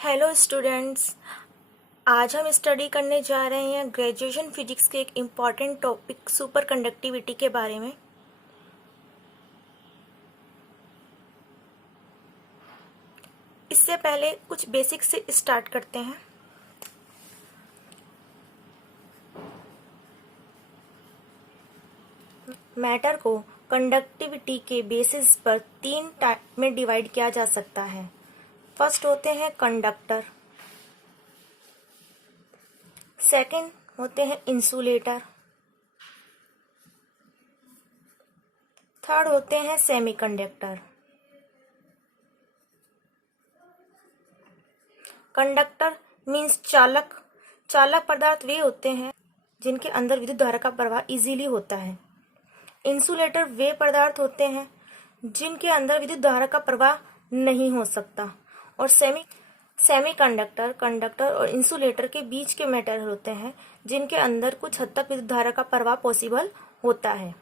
Hello students. आज हम study करने जा रहे हैं ग्रेजुएशन फिजिक्स के एक इम्पॉर्टेंट टॉपिक सुपर कंडक्टिविटी के बारे में। इससे पहले कुछ बेसिक्स से स्टार्ट करते हैं। मैटर को कंडक्टिविटी के बेसिस पर 3 टाइप में डिवाइड किया जा सकता है। फर्स्ट होते हैं कंडक्टर, सेकंड होते हैं इंसुलेटर, थर्ड होते हैं सेमीकंडक्टर। कंडक्टर मीन्स चालक। चालक पदार्थ वे होते हैं जिनके अंदर विद्युत धारा का प्रवाह इजीली होता है। इंसुलेटर वे पदार्थ होते हैं जिनके अंदर विद्युत धारा का प्रवाह नहीं हो सकता। और सेमीकंडक्टर कंडक्टर और इंसुलेटर के बीच के मेटल होते हैं जिनके अंदर कुछ हद तक विद्युत धारा का प्रवाह पॉसिबल होता है।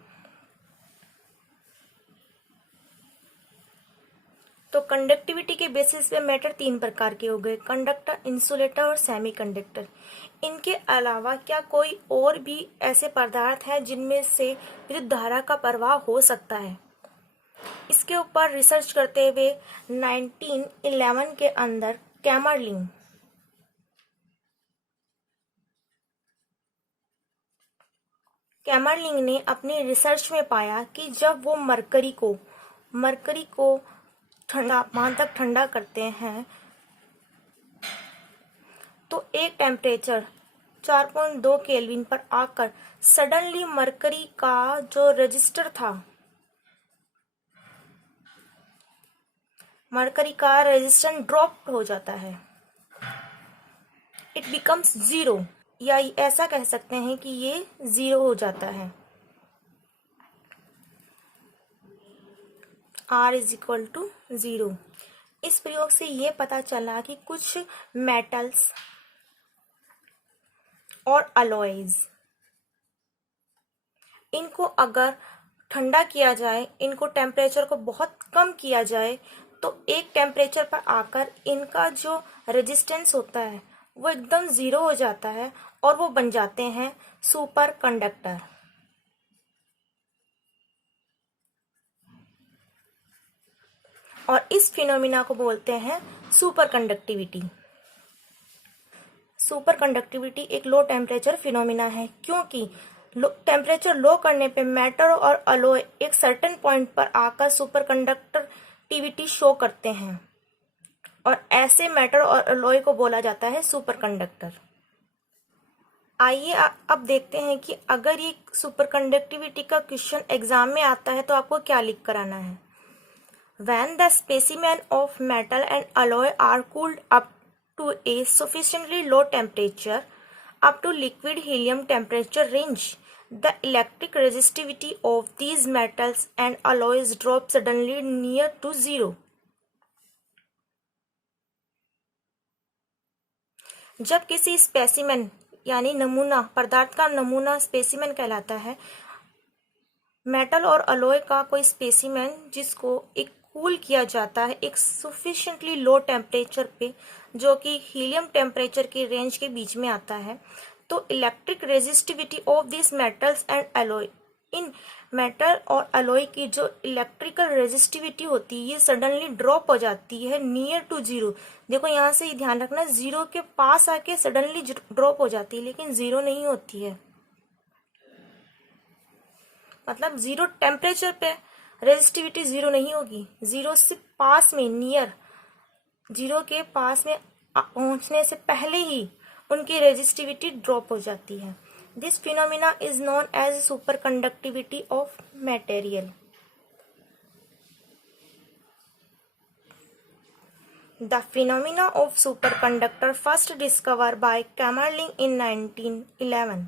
तो कंडक्टिविटी के बेसिस पे मैटर 3 प्रकार के हो गए, कंडक्टर, इंसुलेटर और सेमीकंडक्टर। इनके अलावा क्या कोई और भी ऐसे पदार्थ हैं जिनमें से विद्युत धारा का प्रवाह हो सकता है? इसके ऊपर रिसर्च करते हुए 1911 के अंदर कैमरलिंग ने अपनी रिसर्च में पाया कि जब वो मरकरी को तापमान तक ठंडा करते हैं तो एक टेम्परेचर 4.2 केल्विन पर आकर सडनली मरकरी का जो रेजिस्टर था, मरकरी का रेजिस्टेंस ड्रॉप हो जाता है। इट बिकम्स जीरो, या ऐसा कह सकते हैं कि ये जीरो हो जाता है। R is equal to 0। इस प्रयोग से ये पता चला कि कुछ मेटल्स और अलॉयज, इनको अगर ठंडा किया जाए, इनको टेम्परेचर को बहुत कम किया जाए तो एक टेम्परेचर पर आकर इनका जो रेजिस्टेंस होता है वो एकदम जीरो हो जाता है और वो बन जाते हैं सुपर कंडक्टर। और इस फिनोमिना को बोलते हैं सुपर कंडक्टिविटी। सुपर कंडक्टिविटी एक लो टेम्परेचर फिनोमिना है क्योंकि टेम्परेचर लो करने पे मैटर और अलॉय एक सर्टेन पॉइंट पर आकर सुपर कंडक्टिविटी शो करते हैं और ऐसे मैटर और अलॉय को बोला जाता है सुपर कंडक्टर। आइए अब देखते हैं कि अगर ये सुपर कंडक्टिविटी का क्वेश्चन एग्जाम में आता है तो आपको क्या लिख कर आना है। When the specimen of metal and alloy are cooled up to a sufficiently low temperature, up to liquid helium temperature range, the electric resistivity of these metals and alloys drop suddenly near to zero. जब किसी specimen यानी नमूना, पदार्थ का नमूना specimen कहलाता है, metal और अलॉय का कोई स्पेसिमेन जिसको एक कूल किया जाता है एक सफिशिएंटली लो टेम्परेचर पे जो कि हीलियम टेम्परेचर के रेंज के बीच में आता है, तो electric resistivity of this metals and alloy, in metal और अलॉय की जो इलेक्ट्रिकल रेजिस्टिविटी होती है ये सडनली ड्रॉप हो जाती है नियर टू जीरो। देखो यहाँ से ध्यान रखना, जीरो के पास आके सडनली ड्रॉप हो जाती है लेकिन जीरो नहीं होती है। मतलब जीरो टेम्परेचर पे रेजिस्टिविटी जीरो नहीं होगी, जीरो से पास में, नियर जीरो के पास में पहुंचने से पहले ही उनकी रेजिस्टिविटी ड्रॉप हो जाती है। This phenomena is known as super conductivity of material. The phenomena of superconductor first discover by Kamerlingh in 1911।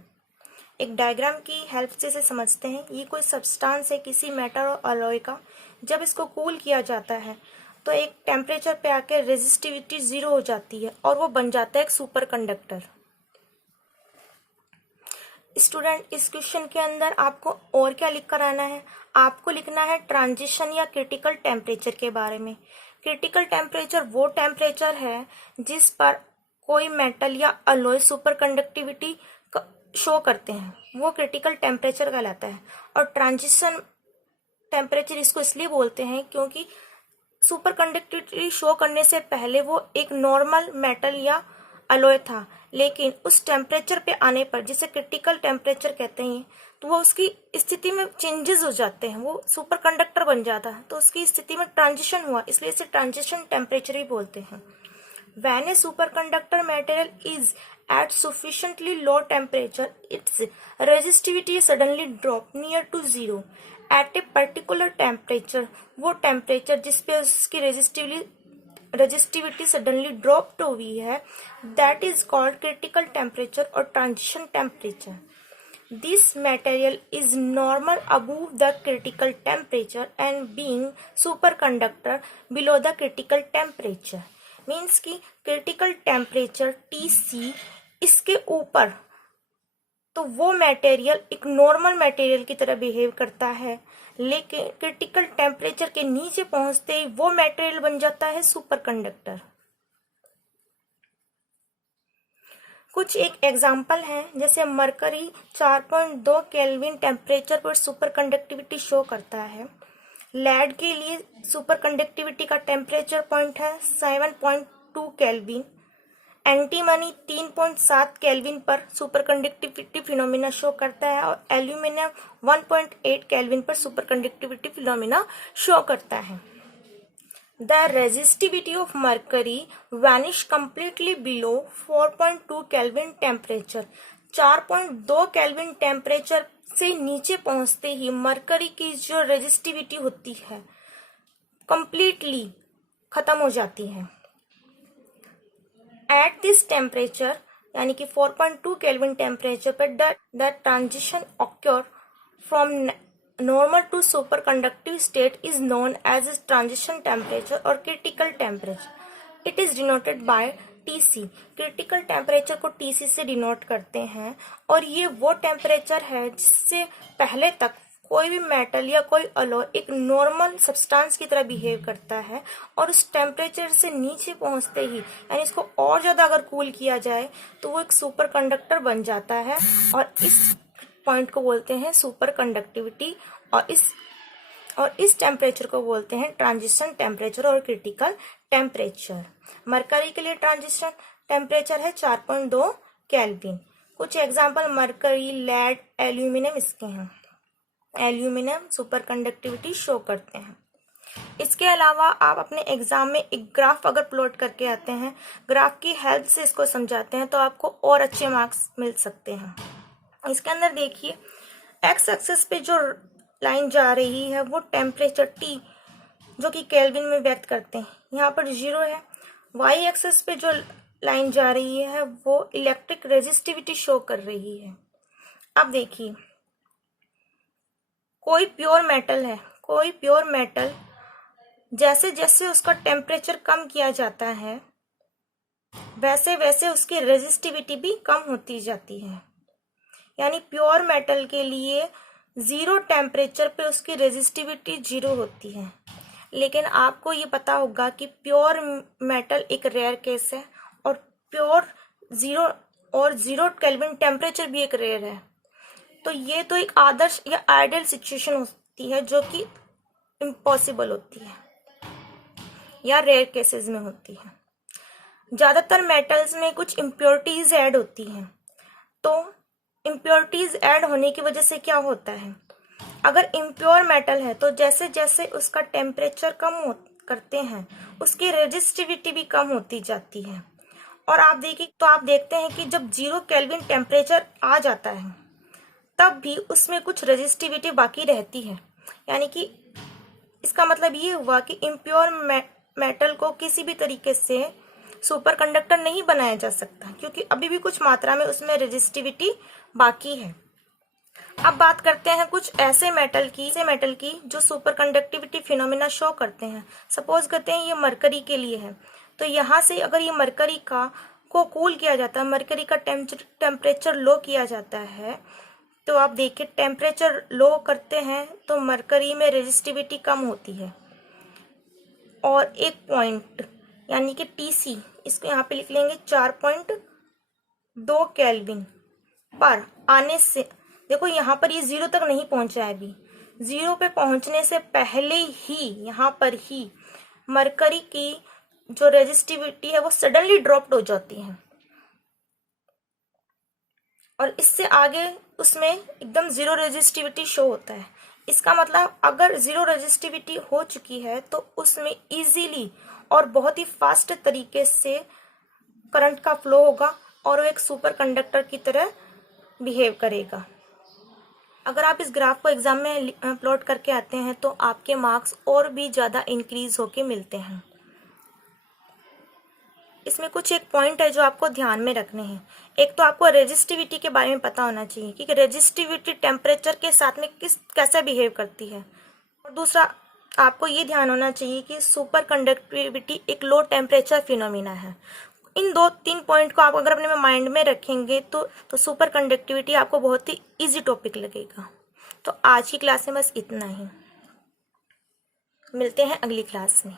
एक डायग्राम की हेल्प से इसे समझते हैं। ये कोई सब्सटेंस है किसी मेटल और अलॉय का, जब इसको कूल किया जाता है तो एक टेम्परेचर पे आके रेजिस्टिविटी जीरो हो जाती है और वो बन जाता है एक सुपर कंडक्टर। स्टूडेंट, इस क्वेश्चन के अंदर आपको और क्या लिख कर आना है? आपको लिखना है ट्रांजिशन या क्रिटिकल टेम्परेचर के बारे में। क्रिटिकल टेम्परेचर वो टेम्परेचर है जिस पर कोई मेटल या अलॉय सुपर कंडक्टिविटी शो करते हैं, वो क्रिटिकल टेम्परेचर कहलाता है। और ट्रांजिशन टेम्परेचर इसको इसलिए बोलते हैं क्योंकि सुपर कंडक्टिविटी शो करने से पहले वो एक नॉर्मल मेटल या अलॉय था, लेकिन उस टेम्परेचर पे आने पर, जिसे क्रिटिकल टेम्परेचर कहते हैं, तो वो उसकी स्थिति में चेंजेस हो जाते हैं, वो सुपर कंडक्टर बन जाता है, तो उसकी स्थिति में ट्रांजिशन हुआ, इसलिए इसे ट्रांजिशन टेम्परेचर ही बोलते हैं। When a superconductor material is at sufficiently low temperature, its resistivity suddenly drop near to zero. At a particular temperature, वो टेम्परेचर जिस पे उसकी रेजिस्टिविटी सडनली ड्रॉप हुई है, that is called critical temperature और transition temperature. This material is normal above the critical temperature and being superconductor below the critical temperature. Means कि critical temperature TC इसके ऊपर तो वो मटेरियल एक नॉर्मल मटेरियल की तरह बिहेव करता है, लेकिन क्रिटिकल टेम्परेचर के नीचे पहुंचते ही वो मटेरियल बन जाता है सुपर कंडक्टर। कुछ एक एग्जाम्पल हैं, जैसे मरकरी 4.2 केल्विन टेम्परेचर पर सुपर कंडक्टिविटी शो करता है। लेड के लिए सुपर कंडक्टिविटी का टेम्परेचर पॉइंट है 7.2 केल्विन। एंटीमनी 3.7 केल्विन पर सुपर कंडक्टिविटी फिनोमिना शो करता है और एल्यूमिनियम 1.8 केल्विन पर सुपर कंडक्टिविटी फिनोमिना शो करता है। The resistivity of mercury vanish completely below 4.2 Kelvin temperature. 4.2 kelvin temperature से नीचे पहुंचते ही मरकरी की जो रेजिस्टिविटी होती है कंप्लीटली खत्म हो जाती है। एट दिस टेम्परेचर यानी कि 4.2 केल्विन टेम्परेचर पर the transition occur from normal to superconductive state is known as transition temperature or critical temperature. It is denoted by TC. Critical temperature को TC से डिनोट करते हैं और ये वो टेम्परेचर है जिससे पहले तक कोई भी मेटल या कोई अलॉय एक नॉर्मल सब्सटेंस की तरह बिहेव करता है, और उस टेम्परेचर से नीचे पहुंचते ही यानी इसको और ज़्यादा अगर कूल किया जाए तो वो एक सुपर कंडक्टर बन जाता है, और इस पॉइंट को बोलते हैं सुपर कंडक्टिविटी, और इस टेम्परेचर को बोलते हैं ट्रांजिशन टेम्परेचर और क्रिटिकल टेम्परेचर। मरकरी के लिए ट्रांजिशन टेम्परेचर है 4.2 केल्विन। कुछ एग्जांपल मरकरी, लेड, एल्यूमिनियम इसके हैं। एल्यूमिनियम सुपर कंडक्टिविटी शो करते हैं। इसके अलावा आप अपने एग्जाम में एक ग्राफ अगर प्लॉट करके आते हैं, ग्राफ की हेल्प से इसको समझाते हैं, तो आपको और अच्छे मार्क्स मिल सकते हैं। इसके अंदर देखिए, एक्स एक्सिस पे जो लाइन जा रही है वो टेम्परेचर T जो कि केल्विन में व्यक्त करते हैं, यहाँ पर 0 है। वाई एक्सिस पे जो लाइन जा रही है वो इलेक्ट्रिक रेजिस्टिविटी शो कर रही है। अब देखिए, कोई प्योर मेटल है, कोई प्योर मेटल जैसे जैसे उसका टेम्परेचर कम किया जाता है वैसे वैसे उसकी रेजिस्टिविटी भी कम होती जाती है। यानी प्योर मेटल के लिए 0 टेम्परेचर पे उसकी रेजिस्टिविटी 0 होती है, लेकिन आपको ये पता होगा कि प्योर मेटल एक रेयर केस है और प्योर 0 केल्विन टेम्परेचर भी एक रेयर है। तो ये तो एक आदर्श या आइडियल सिचुएशन होती है जो कि इम्पॉसिबल होती है या रेयर केसेस में होती है। ज़्यादातर मेटल्स में कुछ इम्प्योरिटीज ऐड होती हैं, तो इम्प्योरिटीज ऐड होने की वजह से क्या होता है, अगर इम्प्योर मेटल है तो जैसे जैसे उसका टेम्परेचर कम करते हैं उसकी रेजिस्टिविटी भी कम होती जाती है। और आप देखते हैं कि जब 0 केल्विन टेम्परेचर आ जाता है तब भी उसमें कुछ रेजिस्टिविटी बाकी रहती है। यानी कि इसका मतलब ये हुआ कि इम्प्योर मेटल को किसी भी तरीके से सुपर कंडक्टर नहीं बनाया जा सकता, क्योंकि अभी भी कुछ मात्रा में उसमें रेजिस्टिविटी बाकी है। अब बात करते हैं कुछ ऐसे मेटल की जो सुपर कंडक्टिविटी फिनोमिना शो करते हैं। सपोज करते हैं ये मरकरी के लिए है, तो यहाँ से अगर ये मरकरी को कूल किया जाता है, मरकरी का टेम्परेचर लो किया जाता है, तो आप देखिए टेम्परेचर लो करते हैं तो मरकरी में रेजिस्टिविटी कम होती है। और एक पॉइंट यानी कि TC, इसको यहाँ पे लिख लेंगे 4.2 केल्विन पर आने से, देखो यहाँ पर ये 0 तक नहीं पहुंचा है अभी, 0 पे पहुंचने से पहले ही यहाँ पर ही मरकरी की जो रेजिस्टिविटी है वो सडनली ड्रॉप्ड हो जाती है और इससे आगे उसमें एकदम 0 रेजिस्टिविटी शो होता है। इसका मतलब अगर 0 रेजिस्टिविटी हो चुकी है तो उसमें इजीली और बहुत ही फास्ट तरीके से करंट का फ्लो होगा और वो एक सुपर कंडक्टर की तरह बिहेव करेगा। अगर आप इस ग्राफ को एग्जाम में प्लॉट करके आते हैं तो आपके मार्क्स और भी ज़्यादा इंक्रीज होके मिलते हैं। इसमें कुछ एक पॉइंट है जो आपको ध्यान में रखने हैं। एक तो आपको रेजिस्टिविटी के बारे में पता होना चाहिए कि रेजिस्टिविटी टेम्परेचर के साथ में कैसे बिहेव करती है, और दूसरा आपको ये ध्यान होना चाहिए कि सुपर कंडक्टिविटी एक लो टेम्परेचर फिनोमिना है। इन 2-3 पॉइंट को आप अगर अपने माइंड में रखेंगे तो सुपर कंडक्टिविटी आपको बहुत ही इजी टॉपिक लगेगा। तो आज की क्लास में बस इतना ही, मिलते हैं अगली क्लास में।